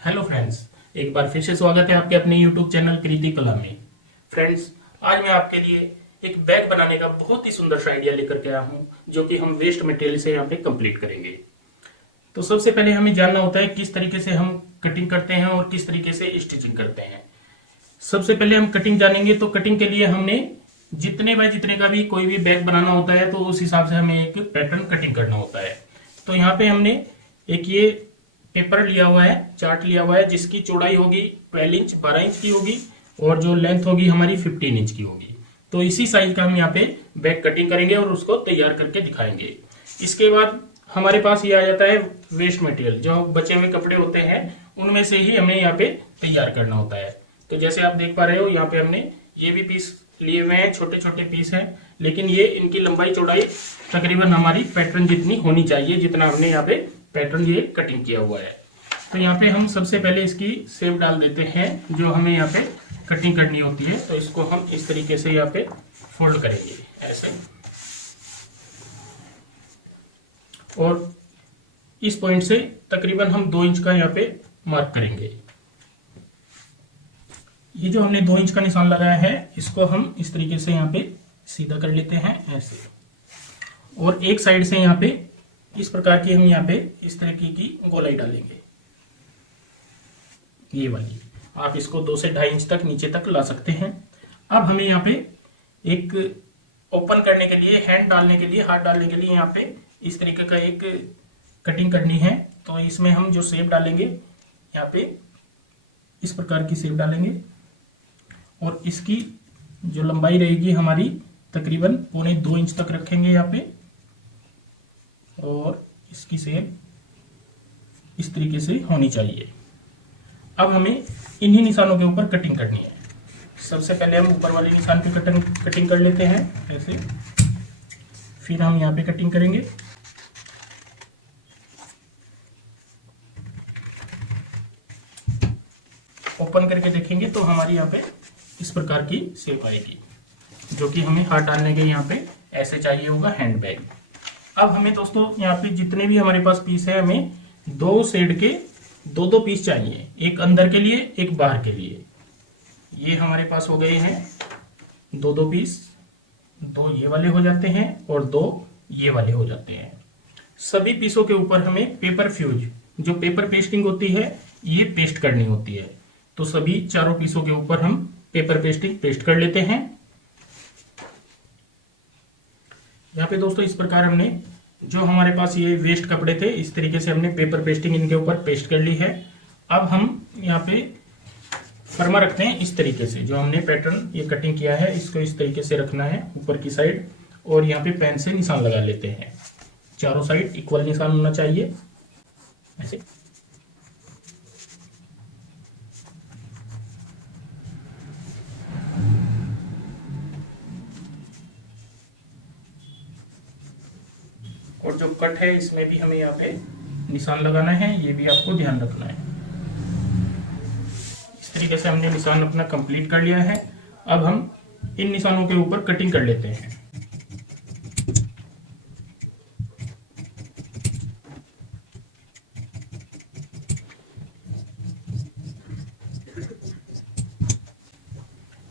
Hello friends, एक बार फिर से स्वागत है आपके अपने यूट्यूब चैनल कृति कला में। फ्रेंड्स, आज मैं आपके लिए एक बैग बनाने का बहुत ही सुंदर सा आइडिया लेकर के आया हूँ, जो कि हम वेस्ट मटेरियल से यहाँ पे कंप्लीट करेंगे। तो सबसे पहले हमें जानना होता है किस तरीके से हम कटिंग करते हैं और किस तरीके से स्टिचिंग करते हैं। सबसे पहले हम कटिंग जानेंगे, तो कटिंग के लिए हमने जितने बाय जितने का भी कोई भी बैग बनाना होता है, तो उस हिसाब से हमें एक पैटर्न कटिंग करना होता है। तो यहाँ पे हमने एक ये पेपर लिया हुआ है, चार्ट लिया हुआ है, जिसकी चौड़ाई होगी 12 इंच 12 इंच की होगी और जो लेंथ होगी हमारी 15 इंच की होगी। तो इसी साइज का हम यहाँ पे बैग कटिंग करेंगे और उसको तैयार करके दिखाएंगे। इसके बाद हमारे पास ये आ जाता है वेस्ट मटेरियल, जो बचे हुए कपड़े होते हैं उनमें से ही हमें यहाँ पे तैयार करना होता है। तो जैसे आप देख पा रहे हो, यहाँ पे हमने ये भी पीस लिए हुए हैं, छोटे छोटे पीस हैं, लेकिन ये इनकी लंबाई चौड़ाई तकरीबन हमारी पैटर्न जितनी होनी चाहिए, जितना हमने यहाँ पे पैटर्न ये कटिंग किया हुआ है। तो यहाँ पे हम सबसे पहले इसकी शेप डाल देते हैं जो हमें यहाँ पे कटिंग करनी होती है। तो इसको हम इस तरीके से यहाँ पे फोल्ड करेंगे ऐसे, और इस पॉइंट से तकरीबन हम 2 इंच का यहाँ पे मार्क करेंगे। ये जो हमने 2 इंच का निशान लगाया है, इसको हम इस तरीके से यहाँ पे सीधा कर लेते हैं ऐसे, और एक साइड से यहाँ पे इस प्रकार की हम यहाँ पे इस तरीके की गोलाई डालेंगे, ये वाली। आप इसको 2 से 2.5 इंच तक नीचे तक ला सकते हैं। अब हमें यहाँ पे एक ओपन करने के लिए, हैंड डालने के लिए, हाथ डालने के लिए यहाँ पे इस तरीके का एक कटिंग करनी है। तो इसमें हम जो शेप डालेंगे, यहाँ पे इस प्रकार की शेप डालेंगे, और इसकी जो लंबाई रहेगी हमारी तकरीबन 1.25 इंच तक रखेंगे यहाँ पे, और इसकी शेप इस तरीके से होनी चाहिए। अब हमें इन्हीं निशानों के ऊपर कटिंग करनी है। सबसे पहले हम ऊपर वाले निशान पे कटिंग कर लेते हैं ऐसे, फिर हम यहाँ पे कटिंग करेंगे। ओपन करके देखेंगे तो हमारी यहाँ पे इस प्रकार की शेप आएगी, जो कि हमें हाथ डालने के यहाँ पे ऐसे चाहिए होगा हैंड बैग। अब हमें दोस्तों यहाँ पे जितने भी हमारे पास पीस है, हमें 2 शेड के 2 पीस चाहिए, एक अंदर के लिए एक बाहर के लिए। ये हमारे पास हो गए हैं 2 पीस, 2 ये वाले हो जाते हैं और 2 ये वाले हो जाते हैं। सभी पीसों के ऊपर हमें पेपर फ्यूज, जो पेपर पेस्टिंग होती है, ये पेस्ट करनी होती है। तो सभी 4 पीसों के ऊपर हम पेपर पेस्टिंग पेस्ट कर लेते हैं। यहाँ पे दोस्तों इस प्रकार हमने जो हमारे पास ये वेस्ट कपड़े थे, इस तरीके से हमने पेपर पेस्टिंग इनके ऊपर पेस्ट कर ली है। अब हम यहाँ पे फर्मा रखते हैं इस तरीके से, जो हमने पैटर्न ये कटिंग किया है, इसको इस तरीके से रखना है ऊपर की साइड, और यहाँ पे पेन से निशान लगा लेते हैं। चारों साइड इक्वल निशान होना चाहिए ऐसे। और जो कट है इसमें भी हमें यहाँ पे निशान लगाना है, ये भी आपको ध्यान रखना है। इस तरीके से हमने निशान अपना कंप्लीट कर लिया है। अब हम इन निशानों के ऊपर कटिंग कर लेते हैं।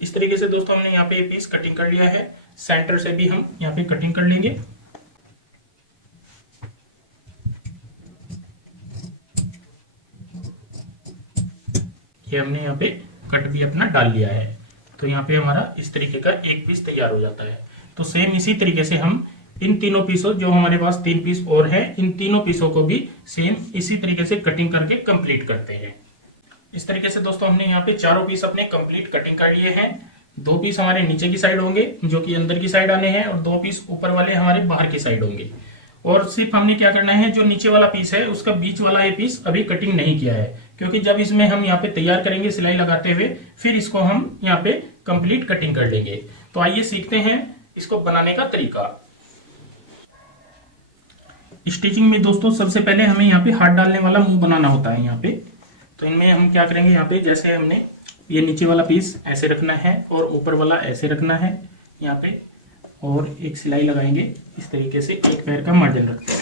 इस तरीके से दोस्तों हमने यहाँ पे ये पीस कटिंग कर लिया है। सेंटर से भी हम यहाँ पे कटिंग कर लेंगे। ये हमने यहाँ पे कट भी अपना डाल लिया है। तो यहाँ पे हमारा इस तरीके का एक पीस तैयार हो जाता है। तो सेम इसी तरीके से हम इन तीनों पीसों, जो हमारे पास 3 पीस और है, इन तीनों पीसों को भी सेम इसी तरीके से कटिंग करके कंप्लीट करते हैं। इस तरीके से दोस्तों हमने यहाँ पे 4 पीस अपने कंप्लीट कटिंग कर लिए हैं। 2 पीस हमारे नीचे की साइड होंगे, जो कि अंदर की साइड आने हैं, और 2 पीस ऊपर वाले हमारे बाहर की साइड होंगे। और सिर्फ हमने क्या करना है, जो नीचे वाला पीस है उसका बीच वाला ये पीस अभी कटिंग नहीं किया है, क्योंकि जब इसमें हम यहाँ पे तैयार करेंगे सिलाई लगाते हुए, फिर इसको हम यहाँ पे कंप्लीट कटिंग कर लेंगे। तो आइए सीखते हैं इसको बनाने का तरीका। स्टिचिंग में दोस्तों सबसे पहले हमें यहाँ पे हाथ डालने वाला मुंह बनाना होता है यहाँ पे। तो इनमें हम क्या करेंगे, यहाँ पे जैसे हमने ये नीचे वाला पीस ऐसे रखना है और ऊपर वाला ऐसे रखना है यहाँ पे, और एक सिलाई लगाएंगे इस तरीके से, एक पैर का मार्जिन रखते हैं।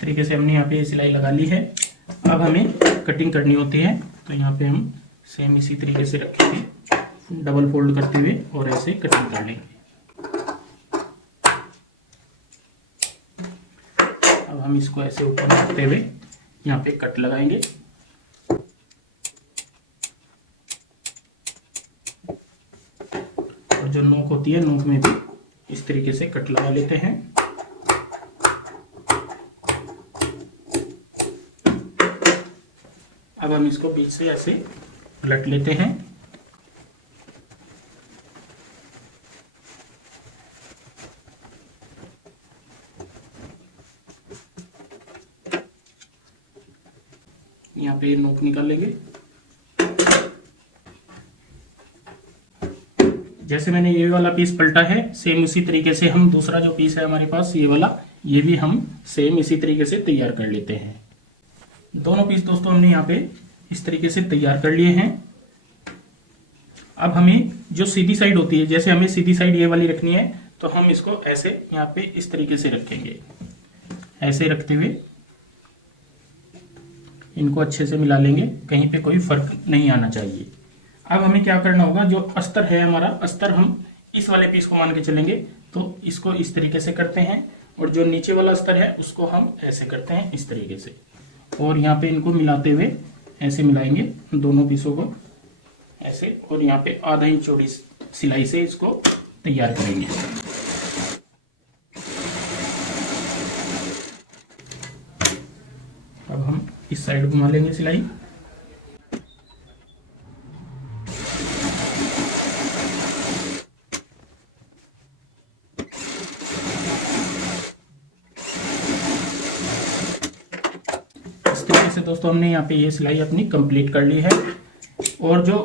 इस तरीके से हमने यहाँ पे सिलाई लगा ली है। अब हमें कटिंग करनी होती है, तो यहाँ पे हम सेम इसी तरीके से रखेंगे, डबल फोल्ड करते हुए और ऐसे कटिंग कर लेंगे। अब हम इसको ऐसे ऊपर रखते हुए यहाँ पे कट लगाएंगे। और जो नोक होती है, नोक में भी इस तरीके से कट लगा लेते हैं। अब हम इसको बीच से ऐसे पलट लेते हैं। यहाँ पे नोक निकाल लेंगे। जैसे मैंने ये वाला पीस पलटा है, सेम उसी तरीके से हम दूसरा जो पीस है हमारे पास ये वाला, ये भी हम सेम इसी तरीके से तैयार कर लेते हैं। दोनों पीस दोस्तों हमने यहाँ पे इस तरीके से तैयार कर लिए हैं। अब हमें जो सीधी साइड होती है, जैसे हमें सीधी साइड ये वाली रखनी है, तो हम इसको ऐसे यहाँ पे इस तरीके से रखेंगे। ऐसे रखते हुए इनको अच्छे से मिला लेंगे, कहीं पे कोई फर्क नहीं आना चाहिए। अब हमें क्या करना होगा, जो अस्तर है हमारा, अस्तर हम इस वाले पीस को मान के चलेंगे, तो इसको इस तरीके से करते हैं, और जो नीचे वाला अस्तर है उसको हम ऐसे करते हैं इस तरीके से, और यहाँ पे इनको मिलाते हुए ऐसे मिलाएंगे दोनों पीसों को ऐसे, और यहाँ पे आधा इंच चौड़ी सिलाई से इसको तैयार करेंगे। अब हम इस साइड घुमा लेंगे सिलाई। से दोस्तों हमने यहाँ पे ये सिलाई अपनी कंप्लीट कर ली है। और जो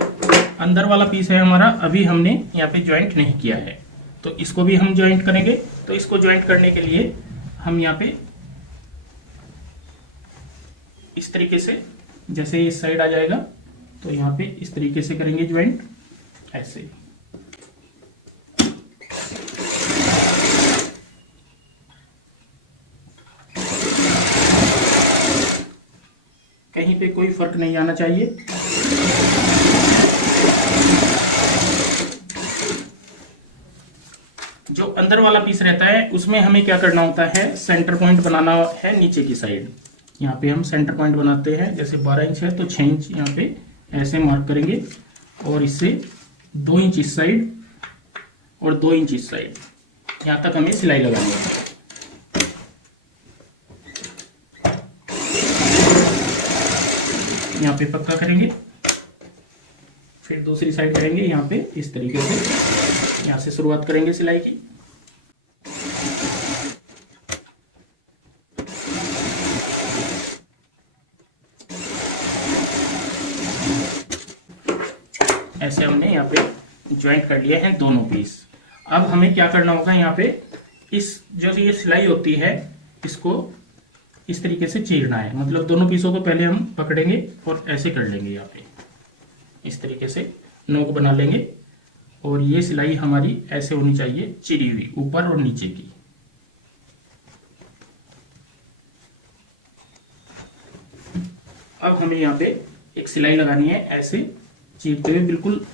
अंदर वाला पीस है हमारा, अभी हमने यहाँ पे ज्वाइंट नहीं किया है, तो इसको भी हम ज्वाइंट करेंगे। तो इसको ज्वाइंट करने के लिए हम यहाँ पे इस तरीके से, जैसे इस साइड आ जाएगा तो यहाँ पे इस तरीके से करेंगे ज्वाइंट ऐसे। कहीं पे कोई फर्क नहीं आना चाहिए। जो अंदर वाला पीस रहता है उसमें हमें क्या करना होता है, सेंटर पॉइंट बनाना है नीचे की साइड। यहाँ पे हम सेंटर पॉइंट बनाते हैं, जैसे 12 इंच है तो 6 इंच यहाँ पे ऐसे मार्क करेंगे, और इससे 2 इंच इस साइड और 2 इंच इस साइड, यहाँ तक हमें सिलाई लगानी है। यहाँ पे पक्का करेंगे, फिर दूसरी साइड करेंगे यहाँ पे इस तरीके से, यहाँ से शुरुआत करेंगे सिलाई की। ऐसे हमने यहाँ पे ज्वाइंट कर लिए हैं दोनों पीस। अब हमें क्या करना होगा, यहाँ पे इस जो ये सिलाई होती है इसको इस तरीके से चीरना है। मतलब दोनों पीसों को पहले हम पकड़ेंगे और ऐसे कर लेंगे, यहाँ पे इस तरीके से नोक बना लेंगे, और ये सिलाई हमारी ऐसे होनी चाहिए चिरी हुई ऊपर और नीचे की। अब हमें यहाँ पे एक सिलाई लगानी है ऐसे चीरते हुए, बिल्कुल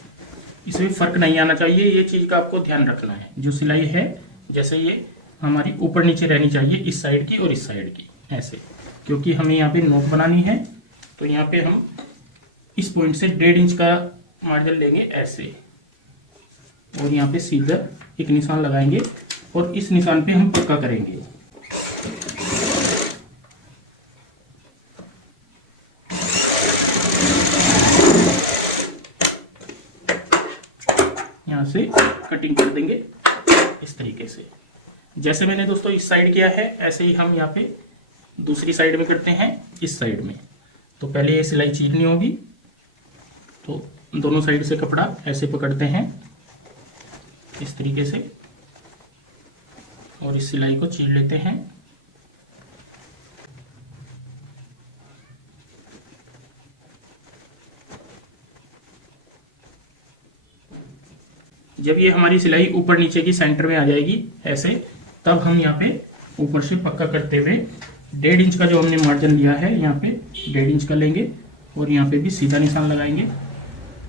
इसमें फर्क नहीं आना चाहिए, ये चीज का आपको ध्यान रखना है। जो सिलाई है जैसे ये हमारी ऊपर नीचे रहनी चाहिए, इस साइड की और इस साइड की ऐसे, क्योंकि हमें यहाँ पे नोक बनानी है। तो यहाँ पे हम इस पॉइंट से 1.5 इंच का मार्जिन लेंगे ऐसे, और यहाँ पे सीधा एक निशान लगाएंगे, और इस निशान पे हम पक्का करेंगे। यहाँ से कटिंग कर देंगे इस तरीके से। जैसे मैंने दोस्तों इस साइड किया है, ऐसे ही हम यहाँ पे दूसरी साइड में करते हैं, इस साइड में। तो पहले ये सिलाई चीरनी होगी, तो दोनों साइड से कपड़ा ऐसे पकड़ते हैं इस तरीके से, और इस सिलाई को चीर लेते हैं। जब ये हमारी सिलाई ऊपर नीचे की सेंटर में आ जाएगी ऐसे, तब हम यहाँ पे ऊपर से पक्का करते हुए 1.5 इंच का जो हमने मार्जिन लिया है यहाँ पे 1.5 इंच का लेंगे और यहाँ पे भी सीधा निशान लगाएंगे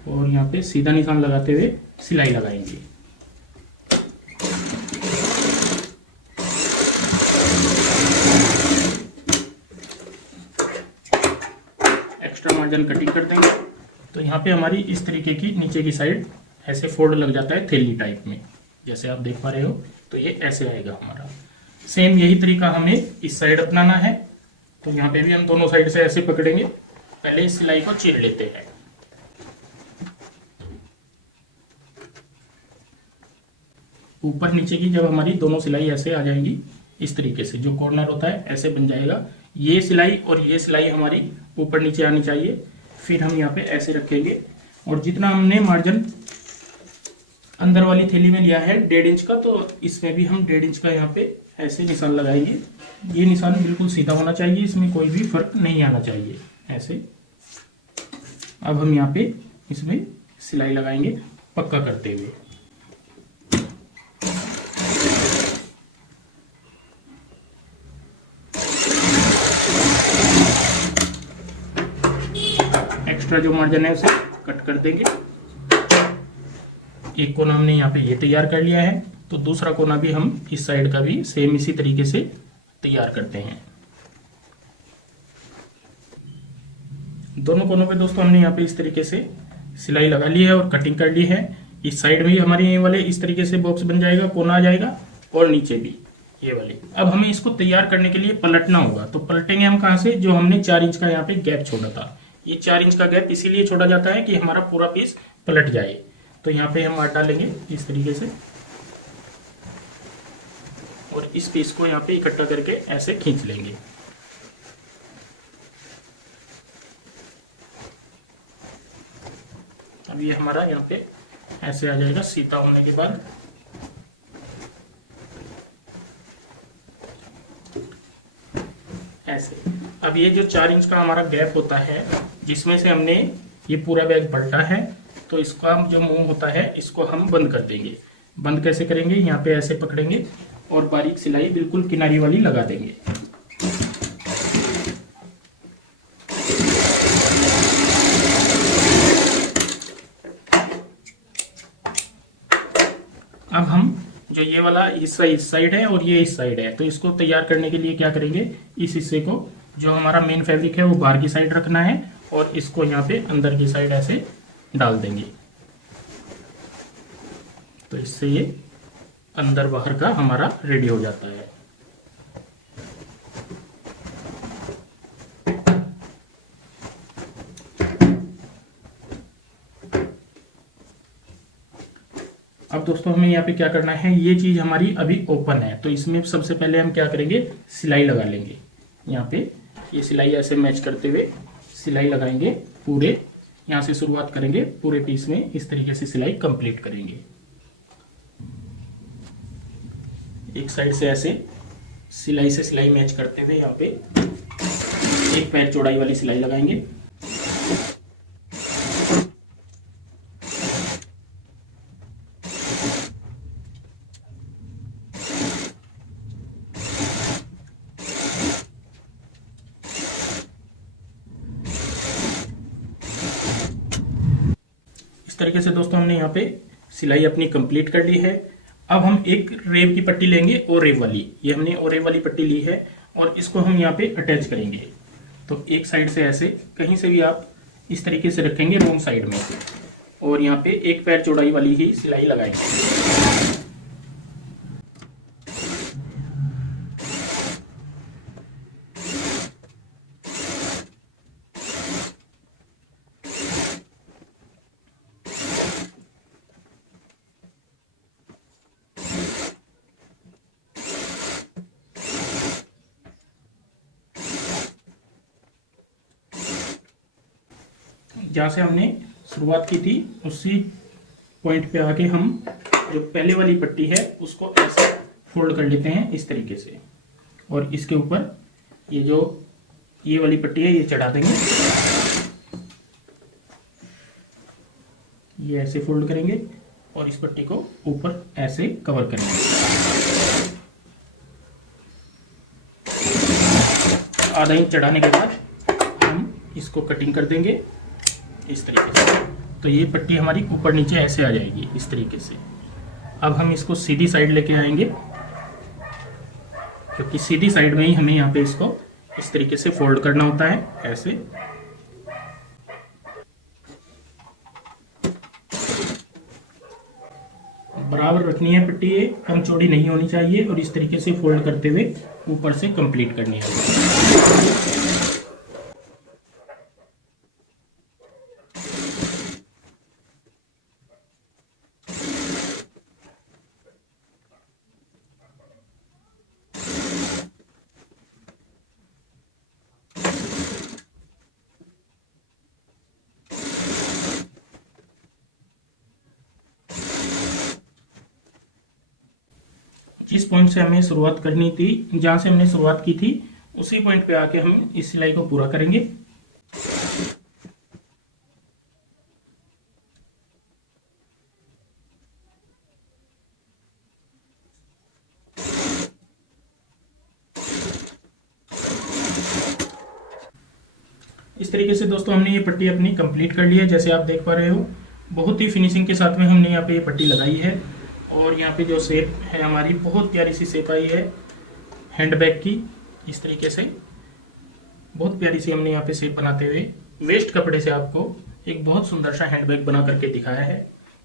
और यहाँ पे सीधा निशान लगाते हुए सिलाई लगाएंगे। एक्स्ट्रा मार्जिन कटिंग कर देंगे। तो यहाँ पे हमारी इस तरीके की नीचे की साइड ऐसे फोल्ड लग जाता है थैली टाइप में, जैसे आप देख पा रहे हो। तो ये ऐसे आएगा हमारा। सेम यही तरीका हमें इस साइड अपनाना है। तो यहाँ पे भी हम दोनों साइड से ऐसे पकड़ेंगे। पहले इस सिलाई को चीर लेते हैं। ऊपर नीचे की जब हमारी दोनों सिलाई ऐसे आ जाएंगी, इस तरीके से जो कॉर्नर होता है ऐसे बन जाएगा। ये सिलाई और ये सिलाई हमारी ऊपर नीचे आनी चाहिए। फिर हम यहाँ पे ऐसे रखेंगे और जितना हमने मार्जिन अंदर वाली थैली में लिया है 1.5 इंच का, तो इसमें भी हम 1.5 इंच का यहाँ पे ऐसे निशान लगाएंगे। ये निशान बिल्कुल सीधा होना चाहिए, इसमें कोई भी फर्क नहीं आना चाहिए। ऐसे अब हम यहाँ पे इसमें सिलाई लगाएंगे पक्का करते हुए। एक्स्ट्रा जो मार्जिन है उसे कट कर देंगे। एक कोना हमने यहाँ पे ये तैयार कर लिया है, तो दूसरा कोना भी हम इस साइड का भी सेम इसी तरीके से तैयार करते हैं। दोनों कोनों पे दोस्तों हमने यहाँ पे इस तरीके से सिलाई लगा ली है और कटिंग कर ली है। इस साइड में हमारे ये वाले इस तरीके से बॉक्स बन जाएगा, कोना आ जाएगा और नीचे भी ये वाले। अब हमें इसको तैयार करने के लिए पलटना होगा। तो पलटेंगे हम कहाँ से? जो हमने 4 इंच का यहाँ पे गैप छोड़ा था। ये 4 इंच का गैप इसीलिए छोड़ा जाता है कि हमारा पूरा पीस पलट जाए। तो यहाँ पे हम मार डालेंगे इस तरीके से और इस पीस को यहाँ पे इकट्ठा करके ऐसे खींच लेंगे। अब ये हमारा यहाँ पे ऐसे आ जाएगा सीधा होने के बाद। ऐसे अब ये जो 4 इंच का हमारा गैप होता है, जिसमें से हमने ये पूरा बैग पलटा है, तो इसका जो मुंह होता है इसको हम बंद कर देंगे। बंद कैसे करेंगे? यहाँ पे ऐसे पकड़ेंगे और बारीक सिलाई बिल्कुल किनारी वाली लगा देंगे। अब हम जो ये वाला इस साइड है और ये इस साइड है, तो इसको तैयार करने के लिए क्या करेंगे? इस हिस्से को जो हमारा मेन फैब्रिक है वो बाहर की साइड रखना है और इसको यहाँ पे अंदर की साइड ऐसे डाल देंगे। तो इससे ये अंदर बाहर का हमारा रेडी हो जाता है। अब दोस्तों हमें यहाँ पे क्या करना है? ये चीज हमारी अभी ओपन है, तो इसमें सबसे पहले हम क्या करेंगे? सिलाई लगा लेंगे। यहाँ पे ये सिलाई ऐसे मैच करते हुए सिलाई लगाएंगे। पूरे यहाँ से शुरुआत करेंगे, पूरे पीस में इस तरीके से सिलाई कंप्लीट करेंगे। एक साइड से ऐसे सिलाई से सिलाई मैच करते हुए यहाँ पे एक पैर चौड़ाई वाली सिलाई लगाएंगे। इस तरीके से दोस्तों हमने यहाँ पे सिलाई अपनी कंप्लीट कर ली है। अब हम एक रेब की पट्टी लेंगे, ओरेब वाली। ये हमने ओरेब वाली पट्टी ली है और इसको हम यहाँ पे अटैच करेंगे। तो एक साइड से ऐसे कहीं से भी आप इस तरीके से रखेंगे रोंग साइड में, और यहाँ पे एक पैर चौड़ाई वाली ही सिलाई लगाएंगे। जहाँ से हमने शुरुआत की थी उसी पॉइंट पे आके हम जो पहले वाली पट्टी है उसको ऐसे फोल्ड कर लेते हैं इस तरीके से, और इसके ऊपर ये जो ये वाली पट्टी है ये चढ़ा देंगे। ये ऐसे फोल्ड करेंगे और इस पट्टी को ऊपर ऐसे कवर करेंगे। आधा इंच चढ़ाने के बाद हम इसको कटिंग कर देंगे इस तरीके से। तो ये पट्टी हमारी ऊपर नीचे ऐसे आ जाएगी इस तरीके से। अब हम इसको सीधी साइड लेके आएंगे, क्योंकि सीधी साइड में ही हमें यहाँ पे इसको इस तरीके से फोल्ड करना होता है ऐसे। बराबर रखनी है पट्टी, ये कम चौड़ी नहीं होनी चाहिए, और इस तरीके से फोल्ड करते हुए ऊपर से कंप्लीट करनी है। जिस पॉइंट से हमें शुरुआत करनी थी, जहां से हमने शुरुआत की थी, उसी पॉइंट पे आके हम इस सिलाई को पूरा करेंगे। इस तरीके से दोस्तों हमने ये पट्टी अपनी कंप्लीट कर ली है। जैसे आप देख पा रहे हो, बहुत ही फिनिशिंग के साथ में हमने यहाँ पे ये पट्टी लगाई है। और यहाँ पे जो शेप है हमारी, बहुत प्यारी सी शेप आई है हैंडबैग की। इस तरीके से बहुत प्यारी सी हमने यहाँ पे शेप बनाते हुए वेस्ट कपड़े से आपको एक बहुत सुंदर सा हैंडबैग बना करके दिखाया है।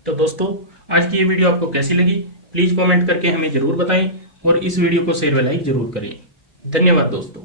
तो दोस्तों, आज की ये वीडियो आपको कैसी लगी प्लीज़ कमेंट करके हमें ज़रूर बताएं, और इस वीडियो को शेयर व लाइक जरूर करें। धन्यवाद दोस्तों।